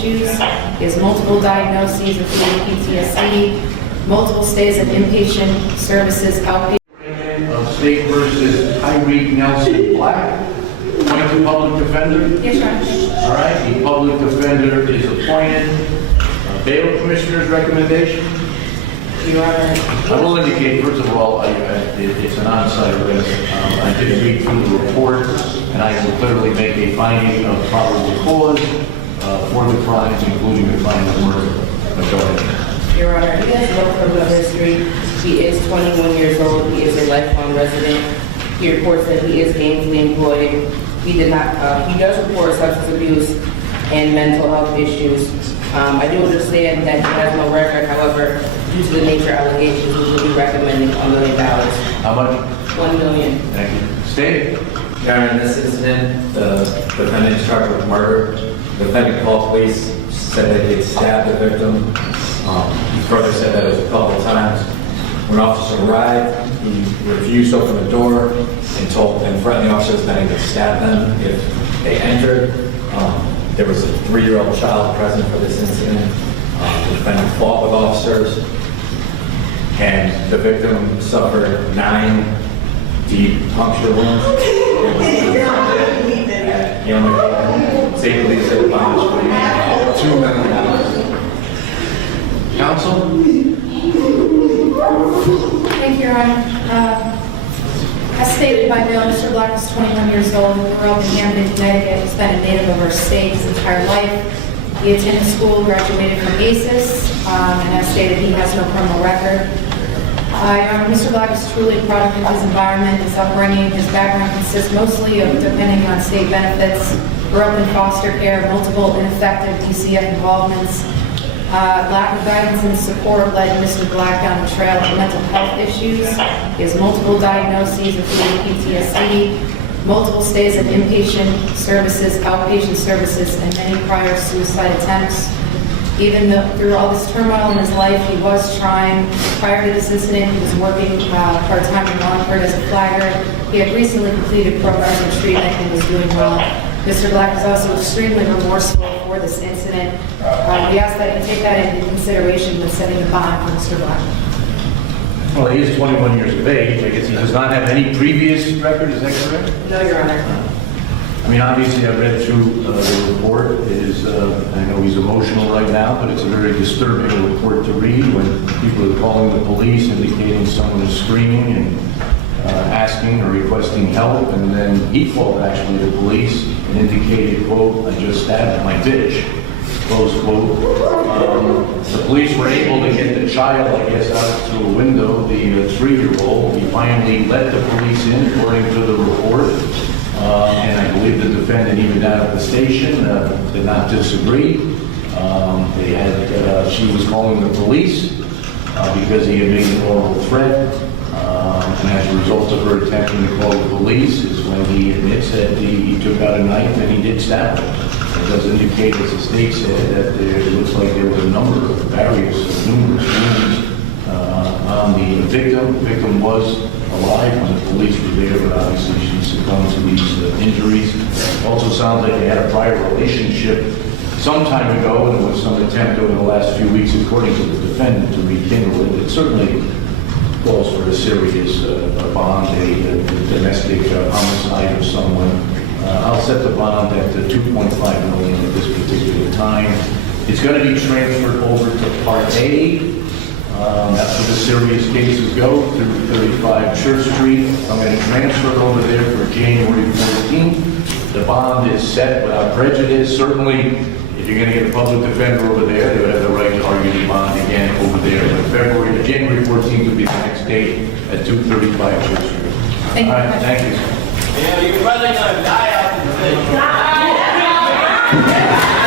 issues. He has multiple diagnoses, including PTSD, multiple stays at inpatient services, outpatient. Of State versus Tyreek Nelson Black. Appointed public defender? Yes, Your Honor. All right, the public defender is appointed. Bail Commissioner's recommendation? Your Honor. I will indicate, first of all, it's an on-site arrest. I did read through the report, and I will clearly make a finding of probable cause for the crimes, including the crime of murder. Go ahead. Your Honor, he has no criminal history. He is 21 years old. He is a lifelong resident. He reports that he is gainfully employed. He does report substance abuse and mental health issues. I do understand that he has no record. However, due to the nature allegations, we will be recommending $1 million. How much? $1 million. Thank you. State. Your Honor, in this incident, the defendant is charged with murder. The defendant called police, said that he had stabbed the victim. He further said that it was a couple of times. When officers arrived, he refused to open the door and threatened the officers that he would stab them if they entered. There was a 3-year-old child present for this incident. The defendant fought with officers, and the victim suffered 9 deep puncture wounds. He only safely said bondage for $2 million. Counsel? Thank you, Your Honor. As stated by Bill, Mr. Black is 21 years old, grew up in Camden, Connecticut. He's been a native of our state his entire life. He attended school, graduated from ACES, and as stated, he has no criminal record. Your Honor, Mr. Black is truly a product of his environment, his upbringing. His background consists mostly of depending on state benefits, grew up in foster care, multiple ineffective DCF involvements. Lack of guidance and support led Mr. Black down the trail of mental health issues. He has multiple diagnoses, including PTSD, multiple stays at inpatient services, outpatient services, and many prior suicide attempts. Even through all this turmoil in his life, he was trying. Prior to this incident, he was working part-time in Wallingford as a flagger. He had recently completed programs of treatment and was doing well. Mr. Black is also extremely remorseful for this incident. We ask that you take that into consideration when setting the bond for Mr. Black. Well, he is 21 years of age. I guess he does not have any previous record, is that correct? No, Your Honor. I mean, obviously, I've read through the report. It is, I know he's emotional right now, but it's a very disturbing report to read when people are calling the police, indicating someone is screaming and asking or requesting help, and then he called actually the police and indicated, quote, "I just stabbed my bitch," close quote. The police were able to get the child, I guess, out through a window, the 3-year-old. He finally let the police in, according to the report. And I believe the defendant, even down at the station, did not disagree. She was calling the police because he had made an oral threat. And as a result of her attempting to call the police is when he admits that he took out a knife and he did stab her. It does indicate, as the state said, that it looks like there was a number of numerous wounds on the victim. The victim was alive when the police were there, but obviously she succumbed to these injuries. Also sounds like they had a prior relationship some time ago, and there was some attempt over the last few weeks, according to the defendant, to rekindle it. It certainly calls for a serious bond, a domestic homicide of someone. I'll set the bond at $2.5 million at this particular time. It's going to be transferred over to Part A. That's where the serious cases go, through 35 Church Street. I'm going to transfer it over there for January 14th. The bond is set without prejudice. Certainly, if you're going to get a public defender over there, they would have the right to argue the bond again over there. But January 14th will be the next date at 235 Church Street. Thank you. All right, thank you. Yeah, you're probably going to die out in the city.